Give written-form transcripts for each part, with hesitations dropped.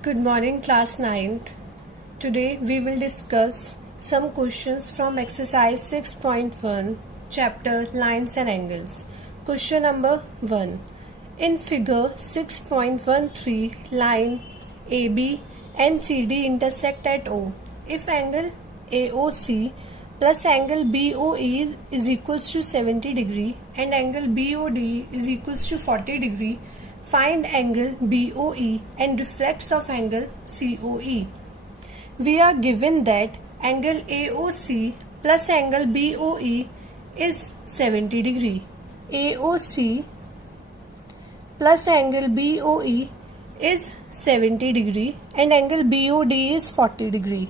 Good morning, class 9th. Today we will discuss some questions from exercise 6.1, chapter Lines and Angles. Question number 1. In figure 6.13, line AB and CD intersect at O. If angle AOC plus angle BOE is equals to 70 degree and angle BOD is equals to 40 degree, find angle BOE and reflex of angle COE. We are given that angle AOC plus angle BOE is 70 degree. AOC plus angle BOE is 70 degree and angle BOD is 40 degree.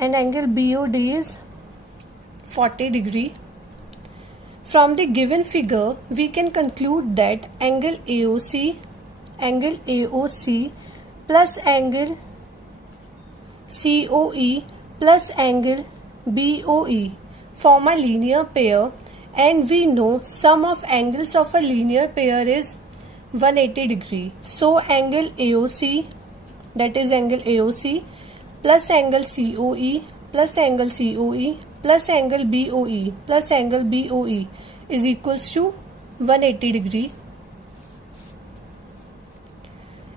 And angle BOD is 40 degree. From the given figure, we can conclude that angle AOC plus angle COE plus angle BOE form a linear pair, and we know sum of angles of a linear pair is 180 degree. So angle AOC, that is angle AOC plus angle COE plus angle COE plus angle BOE plus angle BOE is equals to 180 degree.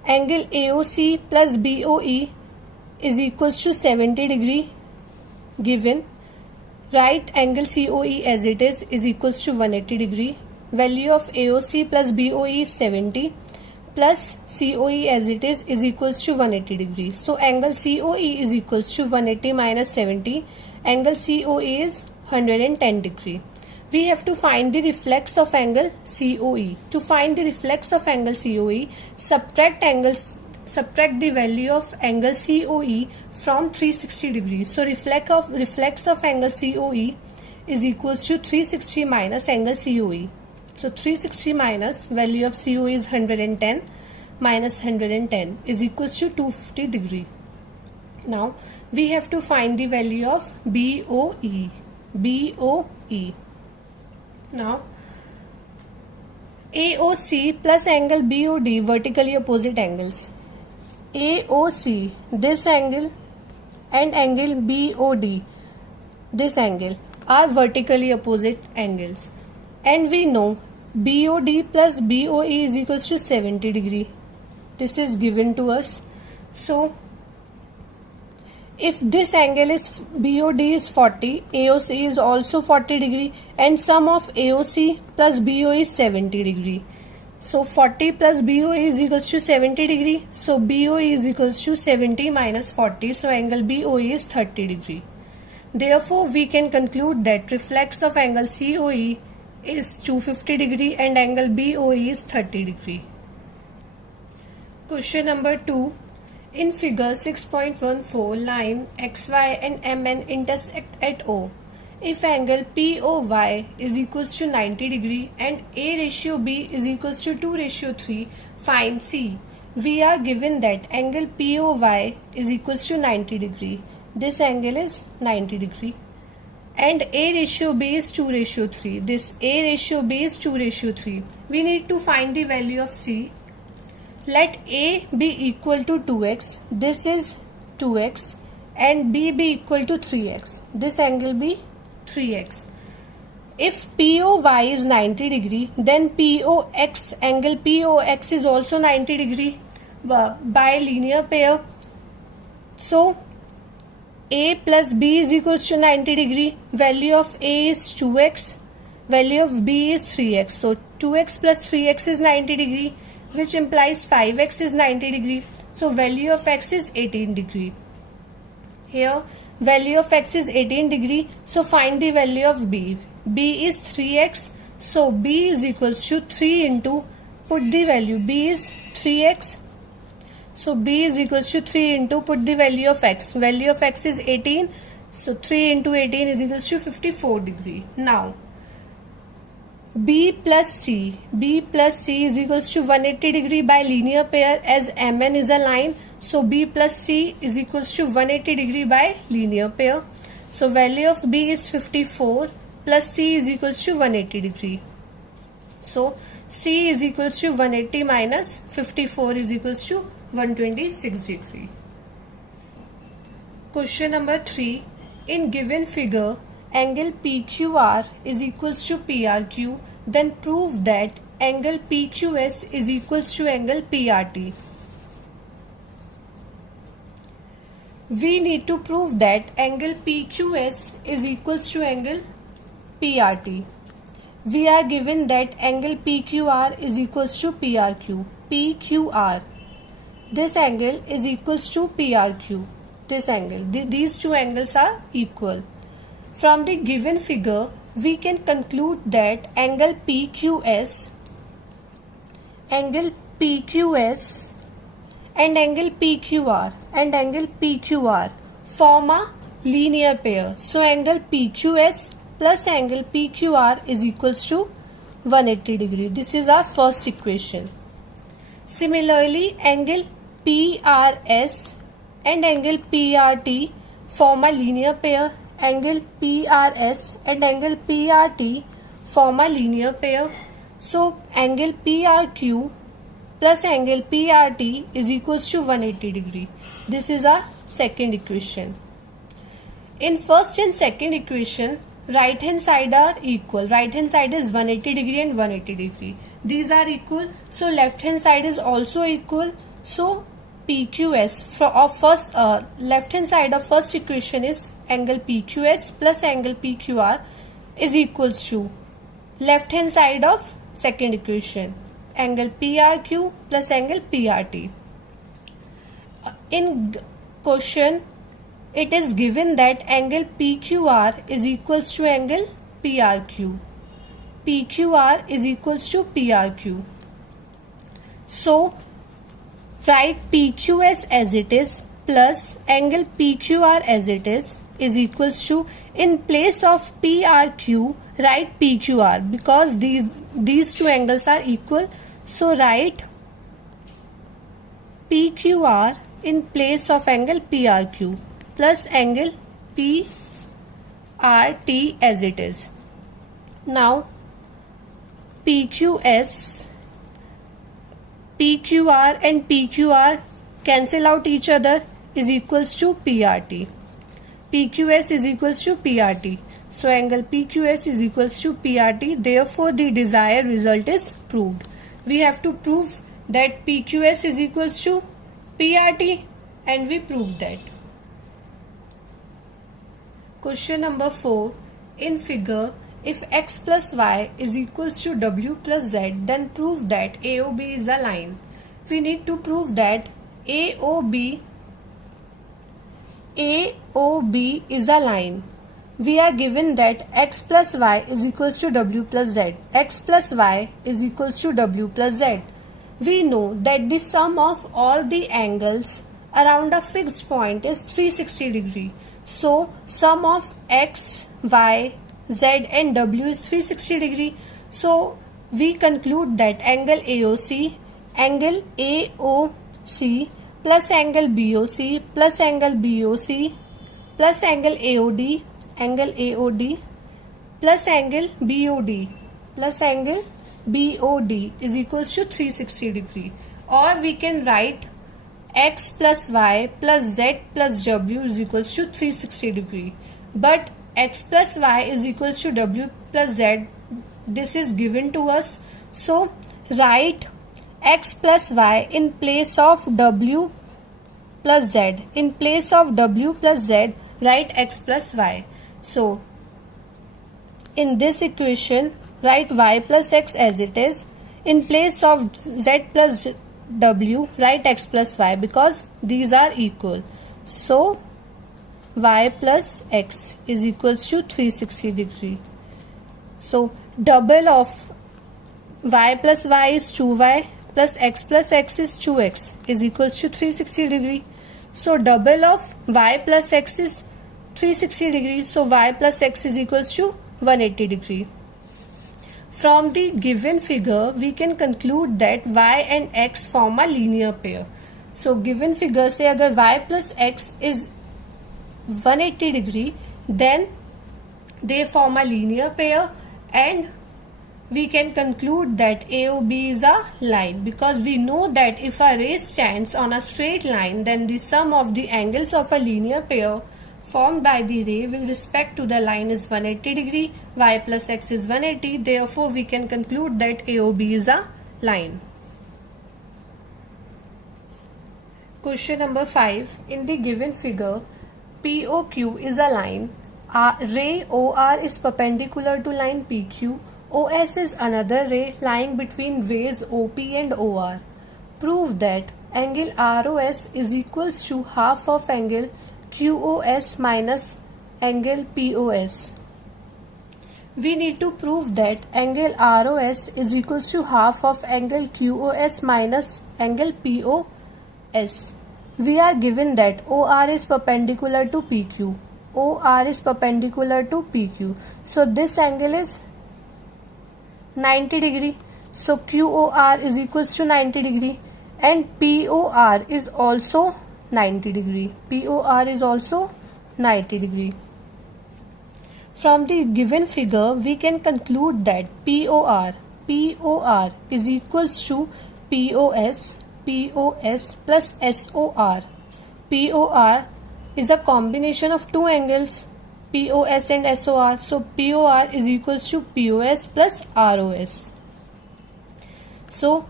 Angle AOC plus BOE is equals to 70 degree given. Write angle COE as it is equals to 180 degree. Value of AOC plus BOE is 70 plus COE as it is equals to 180 degree. So angle COE is equals to 180 minus 70. Angle COE is 110 degree. We have to find the reflex of angle COE. To find the reflex of angle COE, subtract the value of angle COE from 360 degrees. So reflex of angle COE is equals to 360 minus angle COE. So 360 minus value of COE is 110 minus 110 is equals to 250 degree. Now we have to find the value of BOE. Now AOC plus angle BOD, vertically opposite angles. AOC, this angle, and angle BOD, this angle, are vertically opposite angles. And we know BOD plus BOE is equals to 70 degree. This is given to us. So if this angle is BOD is 40, AOC is also 40 degree, and sum of AOC plus BOE is 70 degree. So 40 plus BOE is equals to 70 degree. So BOE is equals to 70 minus 40. So angle BOE is 30 degree. Therefore, we can conclude that reflex of angle COE is 250 degree and angle BOE is 30 degree. Question number 2. In figure 6.14, line XY and MN intersect at O. If angle POY is equals to 90 degree and A ratio B is equals to 2:3, find C. We are given that angle POY is equals to 90 degree. This angle is 90 degree. And A ratio B is 2:3. This A ratio B is 2:3. We need to find the value of C. Let A be equal to 2x. This is 2x. And B be equal to 3x. This angle be 3x. If POY is 90 degree, then POX, angle POX is also 90 degree by linear pair. So A plus B is equals to 90 degree. Value of A is 2x. Value of B is 3x. So 2x plus 3x is 90 degree, which implies 5x is 90 degree. So value of x is 18 degree. Here value of x is 18 degree. So find the value of B. B is 3x. So B is equals to 3 into, put the value, B is 3x. So B is equals to 3 into, put the value of x. Value of x is 18. So 3 into 18 is equals to 54 degree. Now B plus C is equals to 180 degree by linear pair, as MN is a line. So B plus C is equals to 180 degree by linear pair. So value of B is 54 plus C is equals to 180 degree. So C is equals to 180 minus 54 is equals to 126 degree. Question number 3. In given figure, angle PQR is equals to PRQ, then prove that angle PQS is equals to angle PRT. We need to prove that angle PQS is equals to angle PRT. We are given that angle PQR is equals to PRQ. PQR. This angle is equals to PRQ. This angle. These two angles are equal. From the given figure, we can conclude that angle PQS and angle PQR form a linear pair. So angle PQS plus angle PQR is equals to 180 degree. This is our first equation. Similarly, angle PRS and angle PRT form a linear pair. Angle PRS and angle PRT form a linear pair. So angle PRQ plus angle PRT is equals to 180 degree. This is our second equation. In first and second equation, right hand side are equal. Right hand side is 180 degree and 180 degree. These are equal. So left hand side is also equal. So PQS of first left hand side of first equation is angle PQS plus angle PQR is equals to left hand side of second equation, angle PRQ plus angle PRT. In question, it is given that angle PQR is equals to angle PRQ. PQR is equals to PRQ. So write PQS as it is plus angle PQR as it is equals to, in place of PRQ write PQR because these two angles are equal. So write PQR in place of angle PRQ plus angle PRT as it is. Now PQR and PQR cancel out each other is equals to PRT. PQS is equals to PRT. So angle PQS is equals to PRT. Therefore, the desired result is proved. We have to prove that PQS is equals to PRT and we proved that. Question number 4. In figure, if x plus y is equals to w plus z, then prove that AOB is a line. We need to prove that AOB is a line. We are given that x plus y is equals to w plus z. X plus y is equals to w plus z. We know that the sum of all the angles around a fixed point is 360 degree. So sum of x, y, z and w is 360 degree. So we conclude that angle AOC plus angle BOC plus angle BOC plus angle AOD plus angle BOD is equals to 360 degree. Or we can write x plus y plus z plus w is equals to 360 degree. But x plus y is equals to w plus z, this is given to us. So write x plus y in place of w plus z. In place of w plus z, write x plus y. So in this equation, write y plus x as it is. In place of z plus w, write x plus y because these are equal. So y plus x is equals to 360 degree. So double of y plus y is 2y plus x is 2x is equals to 360 degree. So double of y plus x is 360 degree. So y plus x is equals to 180 degree. From the given figure, we can conclude that y and x form a linear pair. So given figure से अगर y plus x is 180 degree, then they form a linear pair, and we can conclude that AOB is a line, because we know that if a ray stands on a straight line, then the sum of the angles of a linear pair formed by the ray with respect to the line is 180 degree, y plus x is 180. Therefore, we can conclude that AOB is a line. Question number 5. In the given figure, POQ is a line. Ray OR is perpendicular to line PQ. OS is another ray lying between rays OP and OR. Prove that angle ROS is equals to half of angle QOS minus angle POS. We need to prove that angle ROS is equals to half of angle QOS minus angle POS. We are given that OR is perpendicular to PQ. OR is perpendicular to PQ. So this angle is 90 degree. So QOR is equals to 90 degree, and POR is also 90 degree. POR is also 90 degree. From the given figure, we can conclude that POR is equals to POS plus SOR. POR is a combination of two angles, POS and SOR. So POR is equals to POS plus ROS. So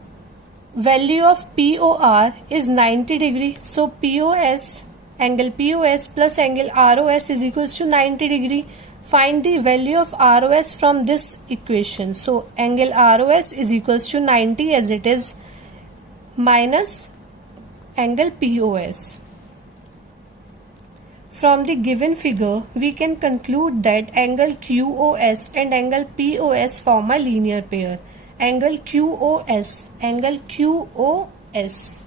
value of POR is 90 degree. So POS, angle POS plus angle ROS is equals to 90 degree. Find the value of ROS from this equation. So angle ROS is equals to 90 as it is minus angle POS. From the given figure, we can conclude that angle QOS and angle POS form a linear pair. Angle QOS, angle POS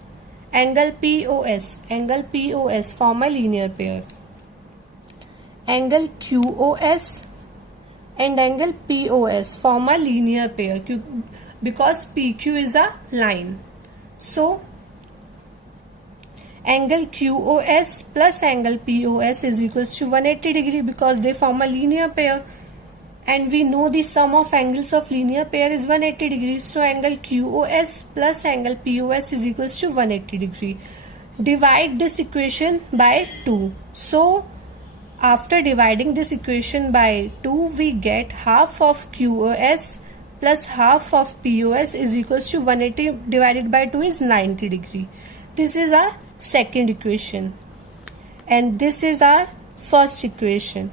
form a linear pair. Angle QOS and angle POS form a linear pair because PQ is a line. So angle QOS plus angle POS is equals to 180 degree because they form a linear pair, and we know the sum of angles of linear pair is 180 degree. So angle QOS plus angle POS is equals to 180 degree. Divide this equation by 2. So after dividing this equation by 2, we get half of QOS plus half of POS is equals to 180 divided by 2 is 90 degree. This is our second equation, and this is our first equation.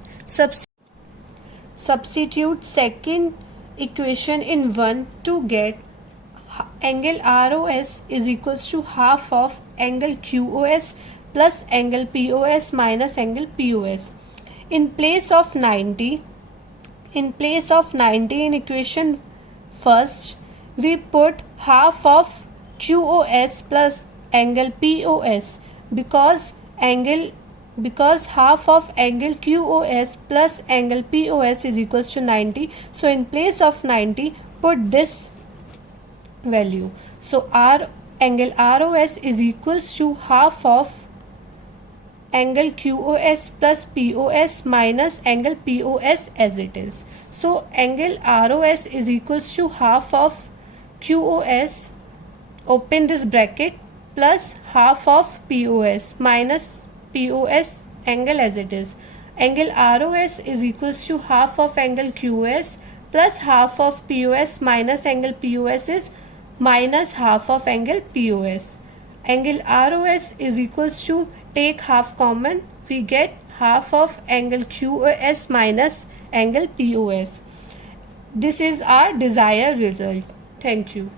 Substitute second equation in 1 to get angle ROS is equals to half of angle QOS plus angle POS minus angle POS. In place of 90 in equation first, we put half of QOS plus angle POS because half of angle QOS plus angle POS is equals to 90. So in place of 90, put this value. So our angle ROS is equals to half of angle QOS plus POS minus angle POS as it is. So angle ROS is equals to half of QOS, open this bracket, plus half of POS minus POS angle as it is. Angle ROS is equals to half of angle QOS plus half of POS minus angle POS is minus half of angle POS. Angle ROS is equals to, take half common, we get half of angle QOS minus angle POS. This is our desired result. Thank you.